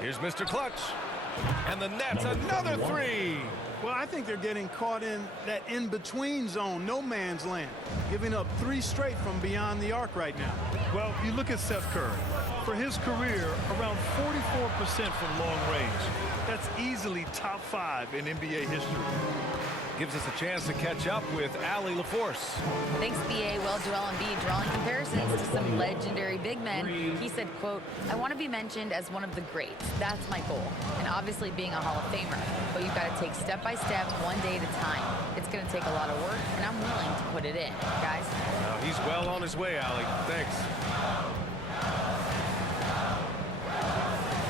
Here's Mr. Clutch. And the net's another three. Well, I think they're getting caught in that in-between zone, no man's land, giving up 3 straight from beyond the arc right now. Well, you look at Seth Curry. For his career, around 44% from long range. That's easily top 5 in NBA history. Gives us a chance to catch up with Allie LaForce. Thanks, BA. Well, Joel Embiid drawing comparisons to some legendary big men. He said, quote, "I want to be mentioned as one of the greats. That's my goal. And obviously being a Hall of Famer. But you've got to take step by step, one day at a time. It's going to take a lot of work, and I'm willing to put it in, guys." He's well on his way, Allie. Thanks.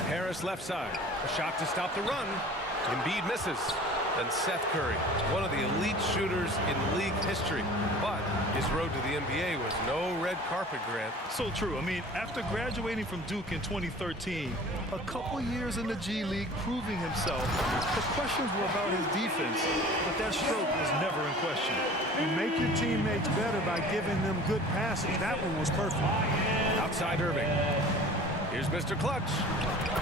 Harris left side. A shot to stop the run. Embiid misses. And Seth Curry, one of the elite shooters in league history. But his road to the NBA was no red carpet, Grant. So true. I mean, after graduating from Duke in 2013, a couple years in the G League proving himself, the questions were about his defense, but that stroke was never in question. You make your teammates better by giving them good passes. That one was perfect. Outside Irving. Here's Mr. Clutch.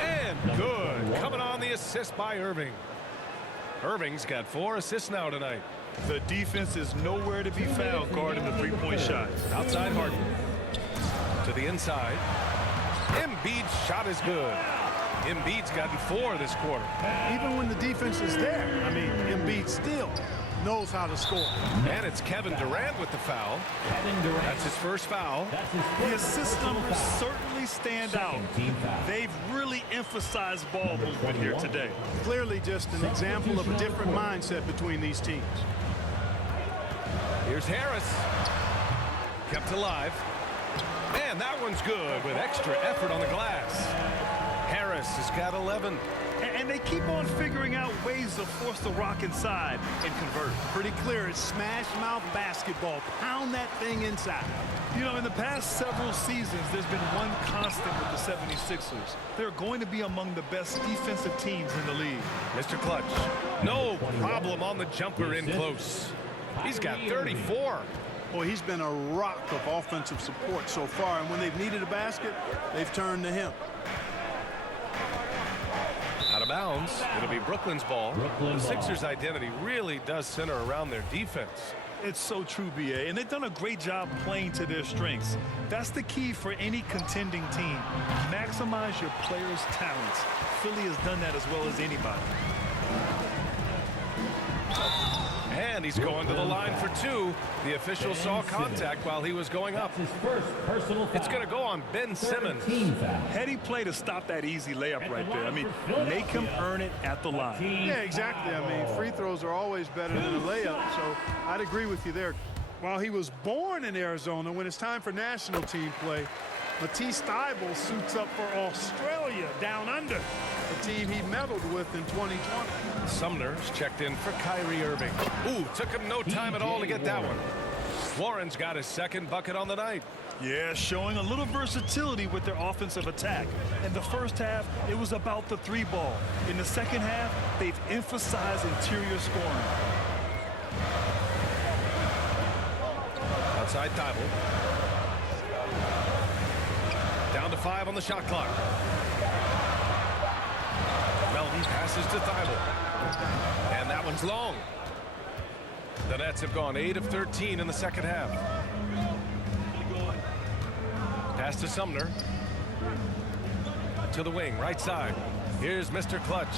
And good. Coming on the assist by Irving. Irving's got 4 assists now tonight. The defense is nowhere to be found guarding the three-point shot. Outside Harden. To the inside. Embiid's shot is good. Embiid's gotten 4 this quarter. Even when the defense is there, I mean, Embiid still knows how to score. And it's Kevin Durant with the foul. That's his first foul. The assist numbers certainly stand out. They've really emphasized ball movement here today. Clearly just an example of a different mindset between these teams. Here's Harris. Kept alive. And that one's good with extra effort on the glass. Harris has got 11. And they keep on figuring out ways to force the rock inside and convert. Pretty clear. It's smash mouth basketball. Pound that thing inside. You know, in the past several seasons, there's been one constant with the 76ers. They're going to be among the best defensive teams in the league. Mr. Clutch. No problem on the jumper in close. He's got 34. Boy, he's been a rock of offensive support so far. And when they've needed a basket, they've turned to him. Out of bounds. It'll be Brooklyn's ball. The Sixers' identity really does center around their defense. It's so true, BA, and they've done a great job playing to their strengths. That's the key for any contending team. Maximize your players' talents. Philly has done that as well as anybody. And he's going to the line for 2. The official saw contact while he was going up. It's going to go on Ben Simmons. Heady play to stop that easy layup right there. I mean, make him earn it at the line. Yeah, exactly. I mean, free throws are always better than a layup, so I'd agree with you there. While he was born in Arizona, when it's time for national team play, Matisse Thybulle suits up for Australia down under, the team he medaled with in 2020. Sumner's checked in for Kyrie Irving. Ooh, took him no time at all to get that one. Warren's got his second bucket on the night. Yeah, showing a little versatility with their offensive attack. In the first half, it was about the 3 ball. In the second half, they've emphasized interior scoring. Outside Thybulle. Down to 5 on the shot clock. Melton passes to Thybulle. And that one's long. The Nets have gone 8 of 13 in the second half. Pass to Sumner. To the wing, right side. Here's Mr. Clutch.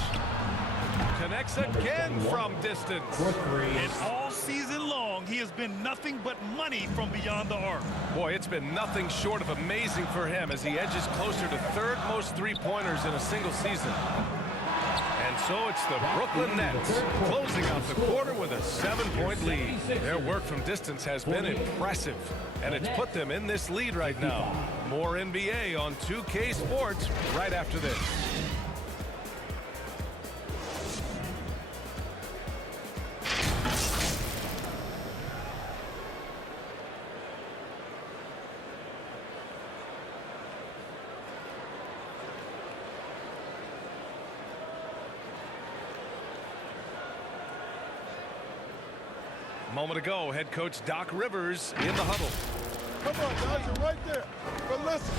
Connects again from distance. And all season long, he has been nothing but money from beyond the arc. Boy, it's been nothing short of amazing for him as he edges closer to 3rd most three-pointers in a single season. And so it's the Brooklyn Nets closing out the quarter with a 7-point lead. Their work from distance has been impressive, and it's put them in this lead right now. More NBA on 2K Sports right after this. A moment ago, head coach Doc Rivers in the huddle. Come on, guys, you're right there. But listen.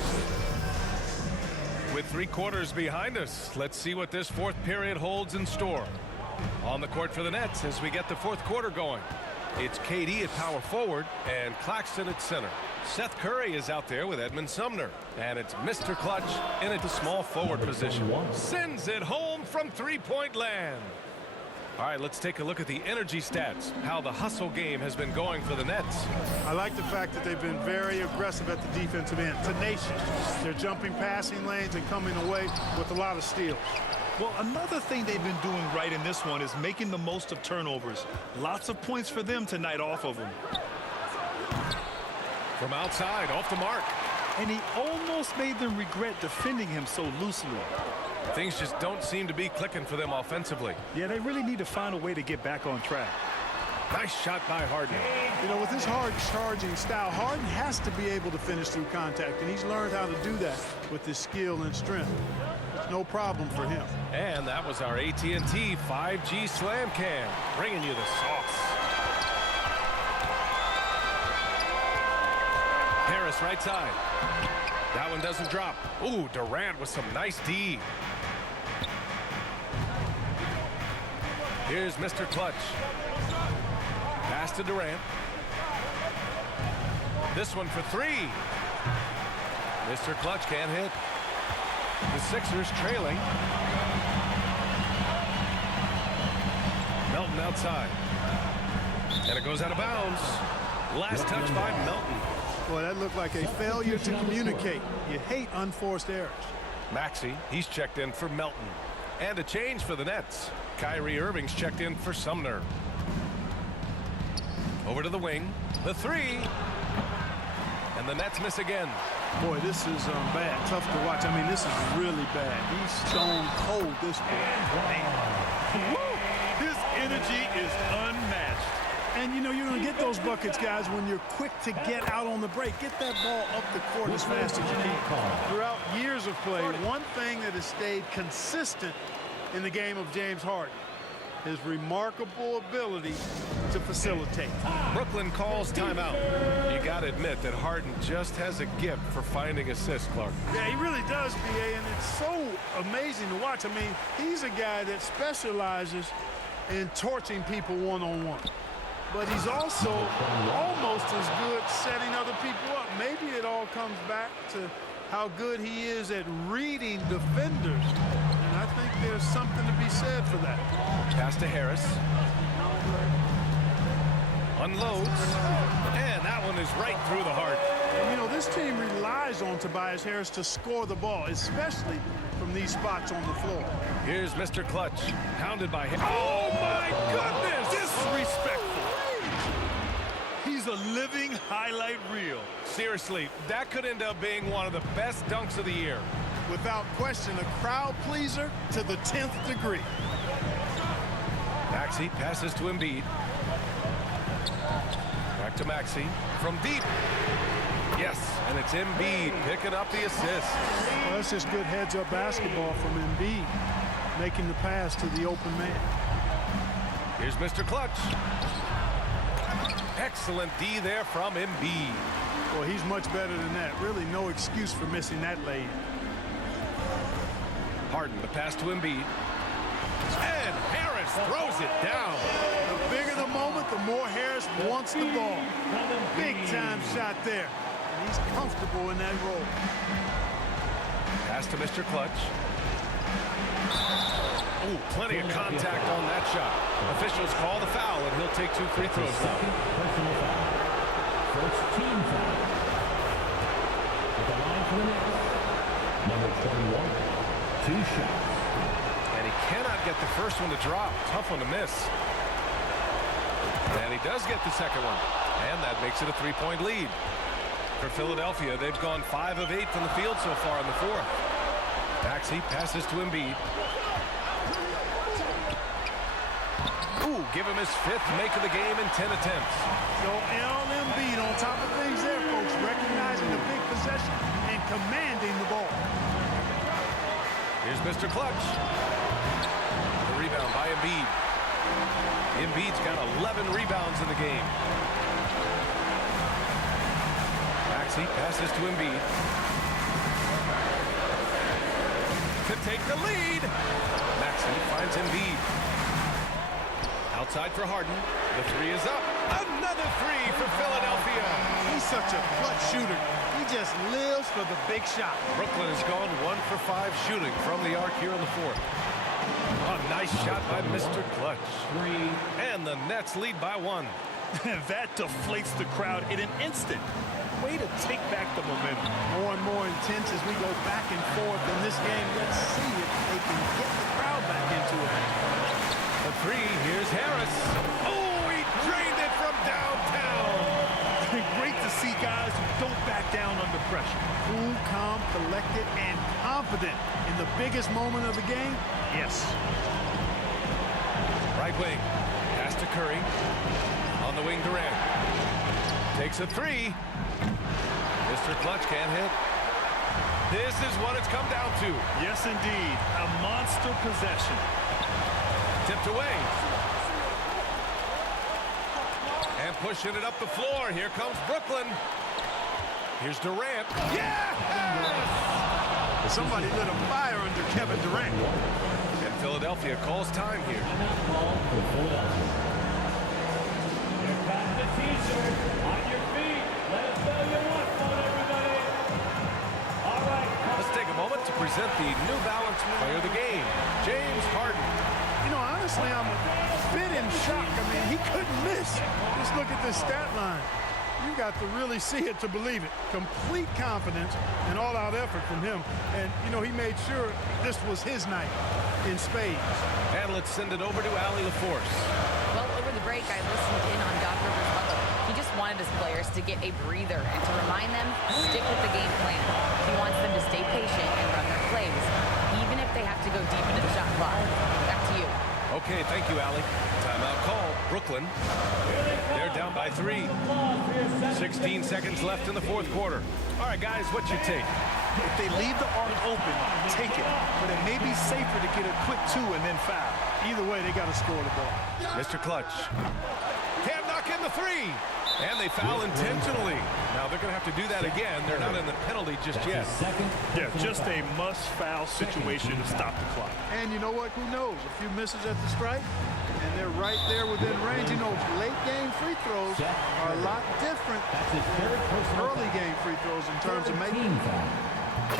With 3 quarters behind us, let's see what this fourth period holds in store. On the court for the Nets as we get the fourth quarter going. It's KD at power forward and Claxton at center. Seth Curry is out there with Edmund Sumner. And it's Mr. Clutch in at the small forward position. Sends it home from three-point land. All right, let's take a look at the energy stats, how the hustle game has been going for the Nets. I like the fact that they've been very aggressive at the defensive end, tenacious. They're jumping passing lanes and coming away with a lot of steals. Well, another thing they've been doing right in this one is making the most of turnovers. Lots of points for them tonight off of them. From outside, off the mark. And he almost made them regret defending him so loosely. Things just don't seem to be clicking for them offensively. Yeah, they really need to find a way to get back on track. Nice shot by Harden. You know, with his hard charging style, Harden has to be able to finish through contact, and he's learned how to do that with his skill and strength. It's no problem for him. And that was our AT&T 5G Slam Cam, bringing you the sauce. Harris right side. That one doesn't drop. Ooh, Durant with some nice D. Here's Mr. Clutch. Pass to Durant. This one for 3. Mr. Clutch can't hit. The Sixers trailing. Melton outside. And it goes out of bounds. Last touch by Melton. Boy, that looked like a failure to communicate. You hate unforced errors. Maxey, he's checked in for Melton. And a change for the Nets. Kyrie Irving's checked in for Sumner. Over to the wing. The 3. And the Nets miss again. Boy, this is bad. Tough to watch. I mean, this is really bad. He's stone cold this point. His energy is unmatched. And, you know, you're going to get those buckets, guys, when you're quick to get out on the break. Get that ball up the court as fast as you can. Throughout years of play, one thing that has stayed consistent in the game of James Harden, his remarkable ability to facilitate. Brooklyn calls timeout. You got to admit that Harden just has a gift for finding assists, Clark. Yeah, he really does, B.A., and it's so amazing to watch. I mean, he's a guy that specializes in torching people one-on-one. But he's also almost as good setting other people up. Maybe it all comes back to how good he is at reading defenders. And I think there's something to be said for that. Pass to Harris. Unloads. And that one is right through the heart. And, you know, this team relies on Tobias Harris to score the ball, especially from these spots on the floor. Here's Mr. Clutch. Pounded by him. Oh, my goodness! Disrespectful. He's a living highlight reel. Seriously, that could end up being one of the best dunks of the year. Without question, a crowd pleaser to the 10th degree. Maxey passes to Embiid. Back to Maxey from deep. Yes, and it's Embiid picking up the assist. Well, that's just good heads-up basketball from Embiid, making the pass to the open man. Here's Mr. Clutch. Excellent D there from Embiid. Well, he's much better than that. Really no excuse for missing that lane. Harden, the pass to Embiid. And Harris throws it down. The bigger the moment, the more Harris wants the ball. Big-time shot there. And he's comfortable in that role. Pass to Mr. Clutch. Ooh, plenty of contact on that shot. Officials call the foul, and he'll take 2 free throws now. Personal foul. First team foul. At the line for the Nets, number 21. 2 shots. And he cannot get the first one to drop. Tough one to miss. And he does get the second one. And that makes it a 3-point lead. For Philadelphia, they've gone 5 of 8 from the field so far in the fourth. Maxey passes to Embiid. Ooh, give him his 5th make of the game in 10 attempts. So Embiid on top of things there, folks, recognizing the big possession and commanding the ball. Here's Mr. Clutch. The rebound by Embiid. Embiid's got 11 rebounds in the game. Maxey passes to Embiid. to take the lead. Maxey finds Embiid. Outside for Harden. The three is up. Another three for Philadelphia. He's such a clutch shooter. He just lives for the big shot. Brooklyn has gone 1 for 5 shooting from the arc here in the fourth. A nice shot by Mr. Clutch. And the Nets lead by 1. That deflates the crowd in an instant. Way to take back the momentum. More and more intense as we go back and forth in this game. Let's see if they can get the crowd back into it. The three, here's Harris. Oh, he drained it from downtown. Great to see guys who don't back down under pressure. Cool, calm, collected, and confident in the biggest moment of the game. Yes. Right wing, pass to Curry. On the wing, Durant. Takes a three. Mr. Clutch can't hit. This is what it's come down to. Yes, indeed. A monster possession. Tipped away. And pushing it up the floor. Here comes Brooklyn. Here's Durant. Yeah! Somebody lit a fire under Kevin Durant. And Philadelphia calls time here. Call for Philadelphia. Here comes the t-shirt. On your feet. Let us know you want one, everybody. All right. Let's take a moment to present the New Balance player of the game, James Harden. You know, honestly, I'm a bit in shock. I mean, he couldn't miss. Just look at this stat line. You got to really see it to believe it. Complete confidence and all-out effort from him. And, you know, he made sure this was his night in spades. And let's send it over to Allie LaForce. Well, over the break, I listened in on Doc Rivers' huddle. He just wanted his players to get a breather and to remind them, stick with the game plan. He wants them to stay patient and run their plays, even if they have to go deep into the shot clock. Back to you. Okay, thank you, Allie. Timeout call. Brooklyn. They're down by 3. 16 seconds left in the fourth quarter. All right, guys, what's your take? If they leave the arc open, take it. But it may be safer to get a quick 2 and then foul. Either way, they got to score the ball. Mr. Clutch. Can't knock in the 3. And they foul intentionally. Now they're going to have to do that again. They're not in the penalty just yet. Yeah, just a must-foul situation to stop the clock. And you know what? Who knows? A few misses at the stripe, and they're right there within range. You know, late-game free throws are a lot different than early-game free throws in terms of making.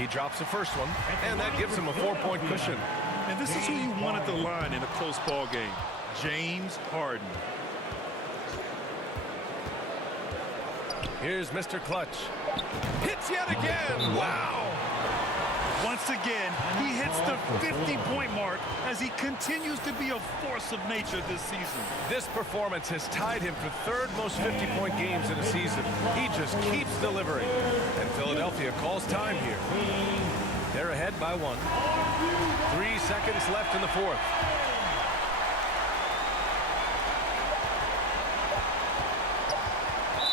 He drops the first one, and that gives him a 4-point cushion. And this is who you want at the line in a close ball game. James Harden. Here's Mr. Clutch. Hits yet again. Wow. Once again, he hits the 50-point mark as he continues to be a force of nature this season. This performance has tied him for third most 50-point games in a season. He just keeps delivering. And Philadelphia calls time here. They're ahead by 1. 3 seconds left in the fourth.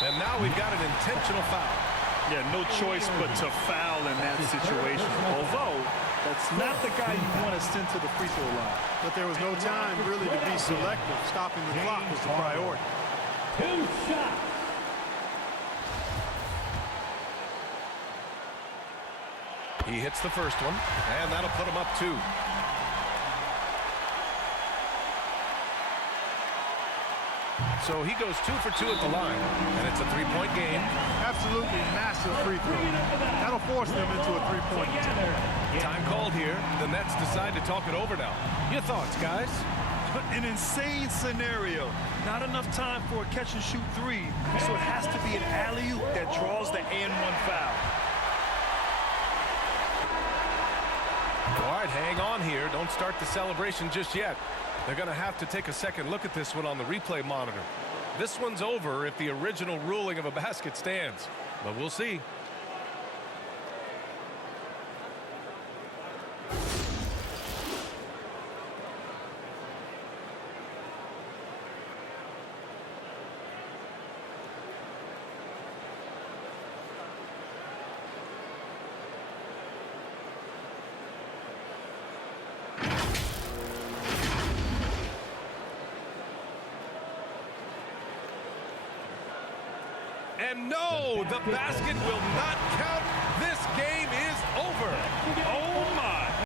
And now we've got an intentional foul. Yeah, no choice but to foul in that situation. Although, that's not the guy you want to send to the free throw line. But there was no time really to be selective. Stopping the clock was the priority. 2 shots. He hits the first one, and that'll put him up 2. So he goes 2 for 2 at the line, and it's a 3-point game. Absolutely massive free throw. That'll force them into a 3-point attempt. Time called here. The Nets decide to talk it over now. Your thoughts, guys? An insane scenario. Not enough time for a catch-and-shoot 3, so it has to be an alley-oop that draws the and-1 foul. All right, hang on here. Don't start the celebration just yet. They're going to have to take a second look at this one on the replay monitor. This one's over if the original ruling of a basket stands, but we'll see. And no, the basket will not count. This game is over.